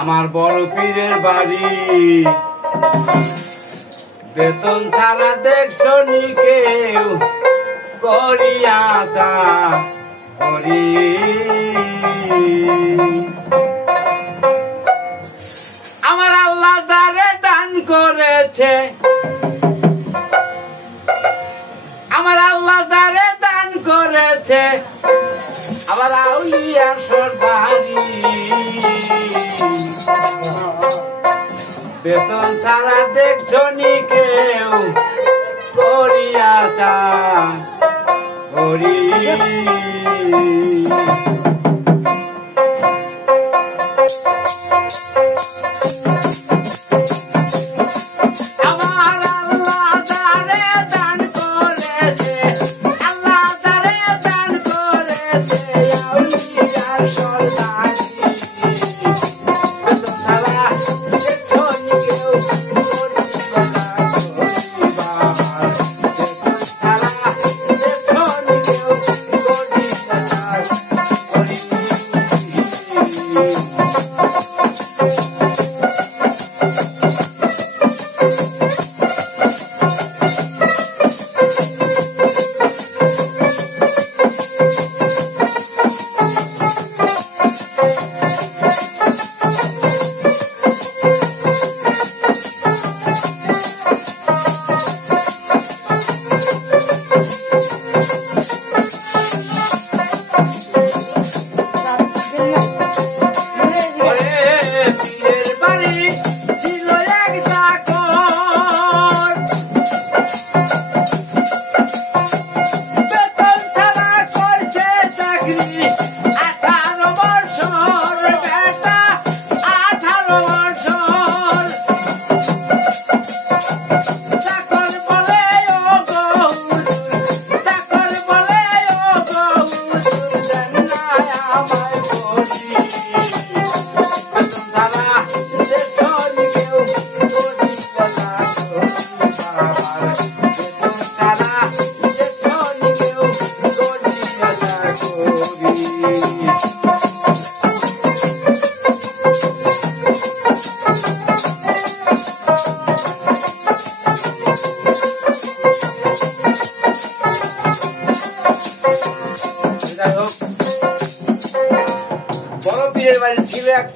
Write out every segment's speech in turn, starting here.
আমার বড় পীরের বাড়ি বেতন ছাড়া দেখছো নি কেউ করিয়া চাকরি আমার আল্লাহ যারে দান করেছে আমার আল্লাহ যারে দান করেছে আবার আউলিয়া সরদারি বেতন ছাড়া দেখছো নি কেউ করিয়া চাকরি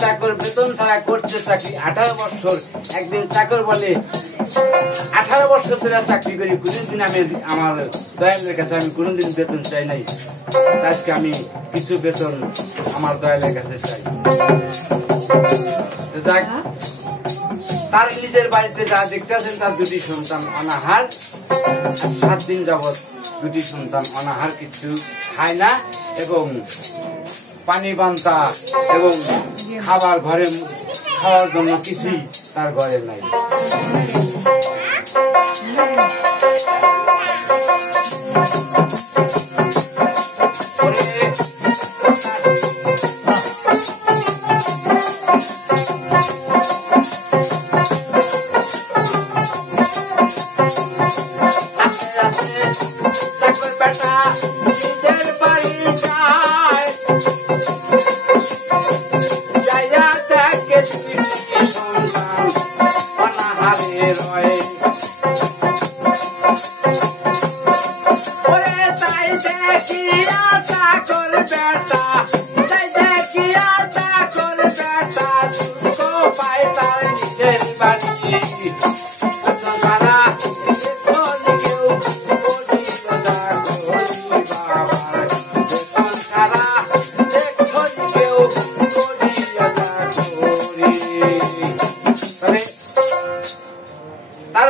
চাকর বেতন ছাড়া করছে চাকরি 18 বছর একদিন চাকর বলে 18 বছর ধরে চাকরি করি কোনদিন আমি আমার দয়ালের কাছে আমি কোনদিন বেতন চাই নাই আজকে আমি কিছু বেতন আমার দয়ালের কাছে চাই যাক তার নিজের বাড়িতে যা দেখতেছেন তার দুটি সন্তান অনাহার 7 দিন যাবত দুটি সন্তান অনাহার কিছু খায় না এবং পানি বান্তা এবং খাবার ঘরে খাওয়ার জন্য কিছুই তার ঘরে নাই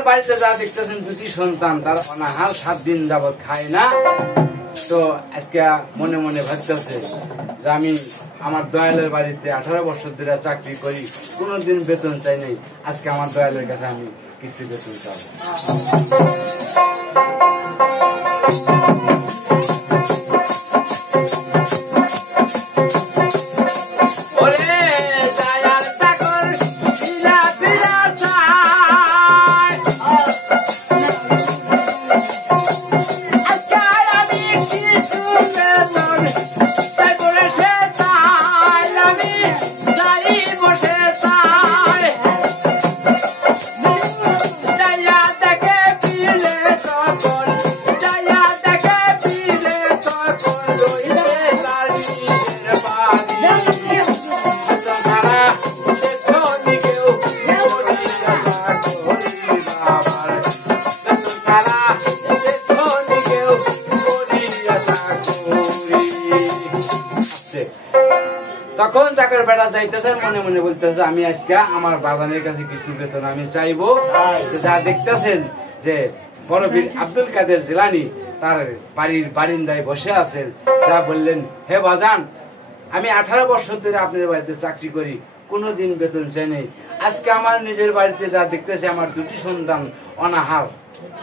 বাড়িতে যা দেখতেছেন দুটি সন্তান তার অনাহার 7 দিন যাবত খায় না তো আজকে মনে মনে ভাবতেছে যে আমি আমার দয়ালের বাড়িতে 18 বছর ধরে চাকরি করি কোনোদিন বেতন চাই নাই আজকে আমার দয়ালের কাছে আমি কিছু বেতন চাই Bye. তখন চাকর বেটা যাইতেছে মনে মনে বলতেছে আমি আজকে আমার বাগানের কাছে কিছু বেতন আমি চাইবো। যা দেখতেছেন যে বড় বীর আব্দুল কাদের জিলানী তার বাড়ির বারিন্দায় বসে আছেন, যা বললেন হে বাজান আমি 18 বছর ধরে আপনার বাড়িতে চাকরি করি, কোনোদিন বেতন চাই নাই। আজকে আমার নিজের বাড়িতে যা দেখতেছে আমার 2টি সন্তান অনাহার,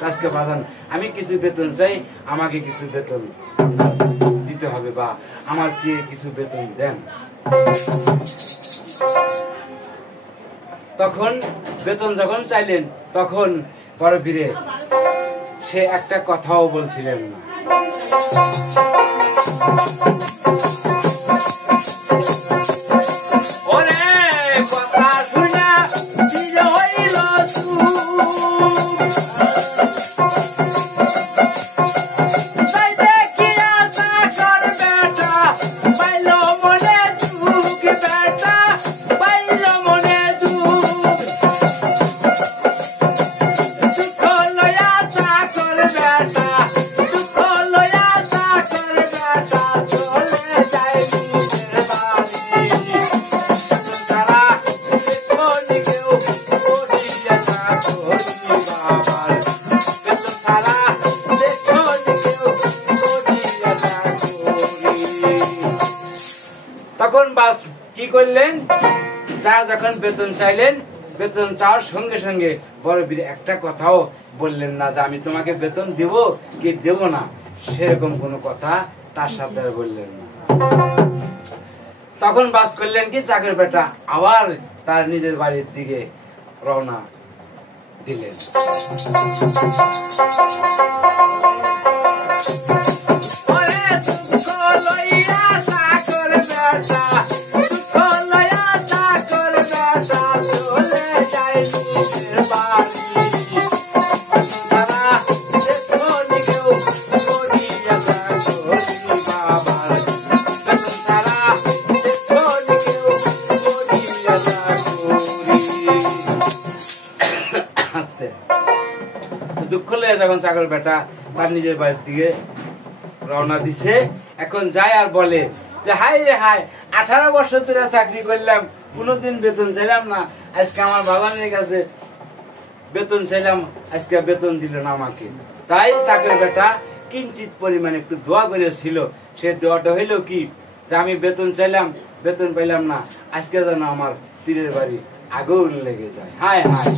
আজকে বাজান আমি কিছু বেতন চাই, আমাকে কিছু বেতন দিতে হবে বা আমার কি কিছু বেতন দেন। তখন বেতন যখন চাইলেন তখন বড় বীরে সে একটা কথাও বলছিলেন না। ওরে কথা শুনা দিলে হইল তখন বাস কি করলেন, যারা যখন বেতন চাইলেন বেতন চাওয়ার সঙ্গে সঙ্গে বড় বীর একটা কথাও বললেন না যে আমি তোমাকে বেতন দেব কি দেব না, সেরকম কোনো কথা তার সাথে বললেন না। তখন বাস করলেন কি চাকর বেটা আবার তার নিজের বাড়ির দিকে রওনা দিলেন। দুঃখ লেগে যখন চাকর বেটা তার নিজের বাড়ির দিকে রওনা দিছে, এখন যায় আর বলে যে হাই রে হাই 18 বছর ধরে চাকরি করলাম, কোনোদিন বেতন চাইলাম না, আজকে আমার বাগানের কাছে বেতন চাইলাম, আজকে বেতন দিল না আমাকে। তাই চাকর বেটা কিঞ্চিত পরিমাণে একটু দোয়া করেছিল, সে দোয়াটা হইল কি যে আমি বেতন চাইলাম বেতন পাইলাম না, আজকে যেন আমার পীরের বাড়ি আগুন লেগে যায়। হায় হায়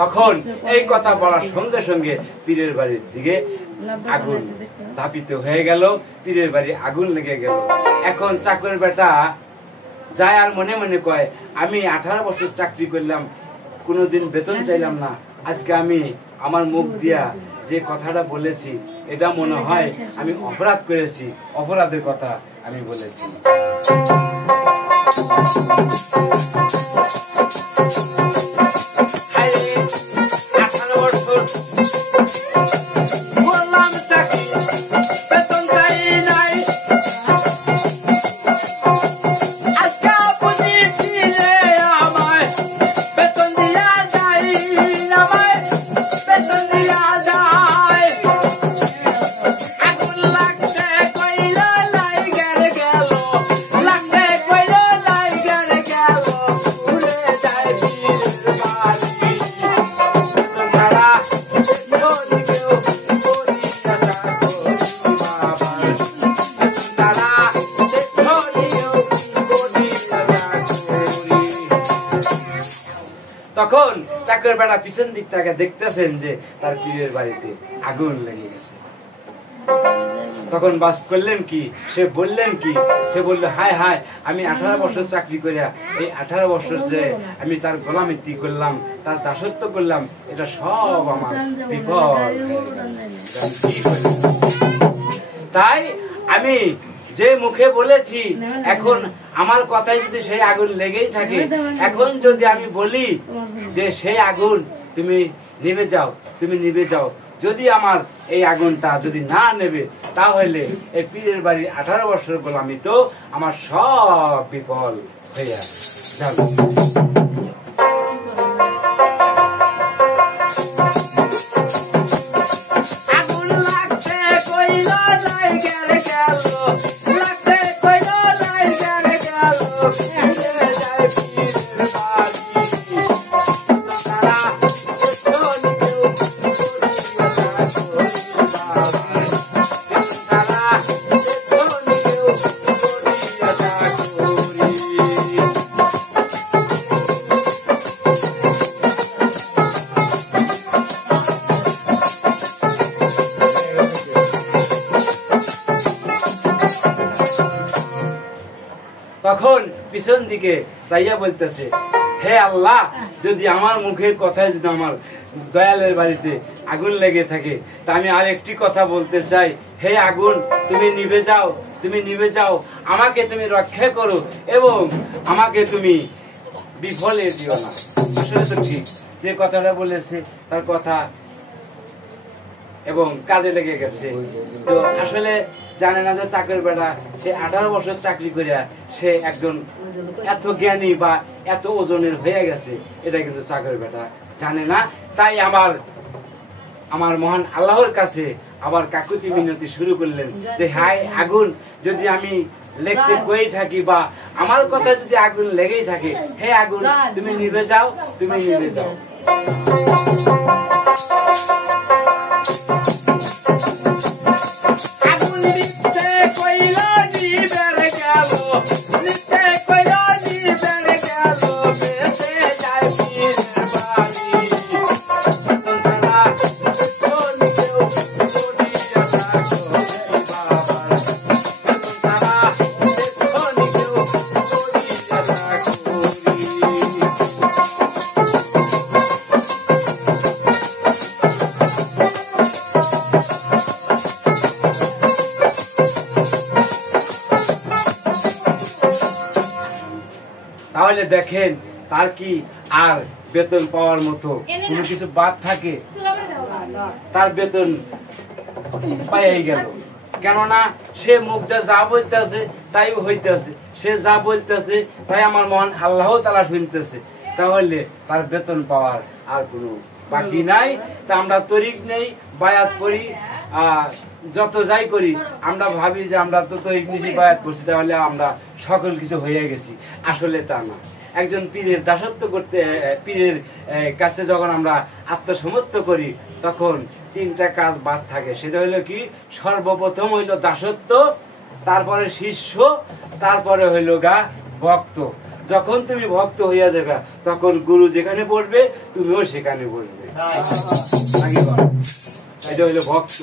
তখন এই কথা বলার সঙ্গে সঙ্গে পীরের বাড়ির দিকে আগুন ধাপিত হয়ে গেল, পীরের বাড়ি আগুন লেগে গেল। এখন চাকর বেটা যায় আর মনে মনে কয় আমি 18 বছর চাকরি করলাম, কোনোদিন বেতন চাইলাম না, আজকে আমি আমার মুখ দিয়া যে কথাটা বলেছি এটা মনে হয় আমি অপরাধ করেছি, অপরাধের কথা আমি বলেছি। তখন চাকরের বেটা পিছন দিক থেকে দেখতেছেন যে তার পীরের বাড়িতে আগুন লেগে গেছে। তখন বাস করলেন কি, সে বললেন কি, সে বললো হায় হায় আমি 18 বছর চাকরি করিয়া এই 18 বছর যে আমি তার গোলামিত্রি করলাম, তার দাসত্ব করলাম, এটা সব আমার বিফল। তাই আমি যে মুখে বলেছি, এখন আমার কথায় যদি সেই আগুন লেগেই থাকে, এখন যদি আমি বলি যে সেই আগুন তুমি নিভে যাও, তুমি নিভে যাও, যদি আমার এই আগুনটা যদি না নেবে, তাহলে এই পীরের বাড়ির 18 বছর গোলামি তো আমার সব বিফল হইয়া যাবে। আগুন লাগছে কইল লাইগার গেল, লাগছে কইল লাইগার গেল, যায় পীরের বাড়ি। তখন পিছন দিকে চাইয়া বলতেছে, হে আল্লাহ, যদি আমার মুখের কথায় যদি আমার দয়ালের বাড়িতে আগুন লেগে থাকে, তা আমি আর একটি কথা বলতে চাই, হে আগুন তুমি নিভে যাও, তুমি নিভে যাও, আমাকে তুমি রক্ষা করো এবং আমাকে তুমি বিফলে দিও না। আসলে তো ঠিক, যে কথাটা বলেছে তার কথা এবং কাজে লেগে গেছে। তো আসলে জানে না যে চাকরির বেটা সে 18 বছর চাকরি করিয়া সে একজন এত জ্ঞানী বা এত ওজনের হয়ে গেছে, এটা কিন্তু চাকরির বেটা জানে না। তাই আমার মহান আল্লাহর কাছে আবার কাকুতি মিনতি শুরু করলেন যে হায় আগুন, যদি আমি লেখতে কই থাকি বা আমার কথা যদি আগুন লেগেই থাকে, হে আগুন তুমি নিভে যাও, তুমি নিভে যাও। আগুন নিভতে কইল নিভের গেল, নিভতে কইল নিভের গেল, বেঁচে যায় পীরের বাড়ি। তাহলে দেখেন তার কি আর বেতন পাওয়ার মতো কোনো কিছু বাদ থাকে? তার বেতন পাইয়াই গেল, কেননা সে মুখটা যা বলতেছে তাই হইতেছে, সে যা বলতেছে তাই আমার মহান আল্লাহ তাআলা শুনতেছে। তাহলে তার বেতন পাওয়ার আর কোনো বাকি নাই। তা আমরা তরিক নেই, বায়াত করি, যত যাই করি আমরা ভাবি যে আমরা তো তরিক নিছি, বায়াত করছি, তাহলে আমরা সকল কিছু হয়ে গেছি। আসলে তা না। একজন পীরের দাসত্ব করতে, পীরের কাছে যখন আমরা আত্মসমর্থ করি, তখন 3টা কাজ বাদ থাকে। সেটা হলো কি, সর্বপ্রথম হইল দাসত্ব, তারপরে শিষ্য, তারপরে হইল ভক্ত। যখন তুমি ভক্ত হইয়া যাবে, তখন গুরু যেখানে বসবে তুমিও সেখানে বসবে। এটা হইল ভক্ত।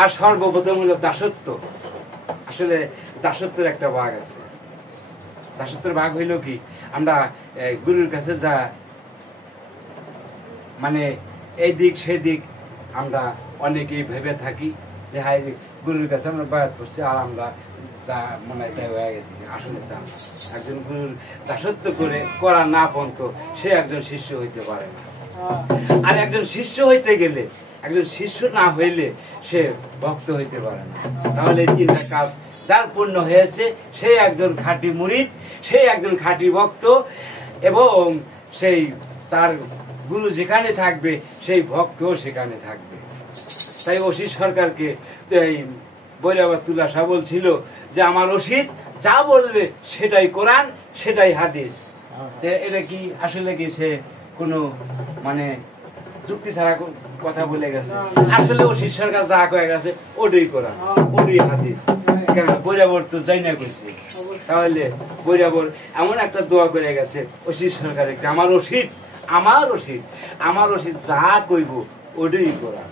আর সর্বপ্রথম হইল দাসত্ব। আসলে দাসত্বের একটা ভাগ আছে। দাসত্বের ভাগ হইল কি, আমরা গুরুর কাছে যা মানে এই দিক সেদিক আমরা অনেকেই ভেবে থাকি যে হাই গুরুর কাছে আমরা বায়াত করছি আর আমরা যা মনে হয় তাই হয়ে গেছি। আসলে তা একজন গুরুর দাসত্ব করা না পর্যন্ত সে একজন শিষ্য হইতে পারে না। আর একজন শিষ্য হইতে গেলে, একজন শিষ্য না হইলে সে ভক্ত হইতে পারে না। তাহলে এই 3টা কাজ যার পূর্ণ হয়েছে, সে একজন খাঁটি মুরিদ, সে একজন খাঁটি ভক্ত, এবং সেই তার গুরু যেখানে থাকবে সেই ভক্তও সেখানে থাকবে। তাই অসিত সরকারকে এই বৈরাবাতুল্লাহ শাহ বলছিল যে আমার অসিত যা বলবে সেটাই কোরআন, সেটাই হাদিস। এটা কি আসলে কি সে কোনো মানে যুক্তি ছাড়া কথা বলে গেছে? আসলে অসিত সরকার যা কয়ে গেছে ওটাই কোরআন, ওটাই হাদিস। কেন বৈরাবর তো যাই না করছে। তাহলে বৈরাবর এমন একটা দোয়া করে গেছে অসিত সরকারকে, আমার অসিত আমার রশিদ যা কইব ওটাই করা।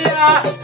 Yeah.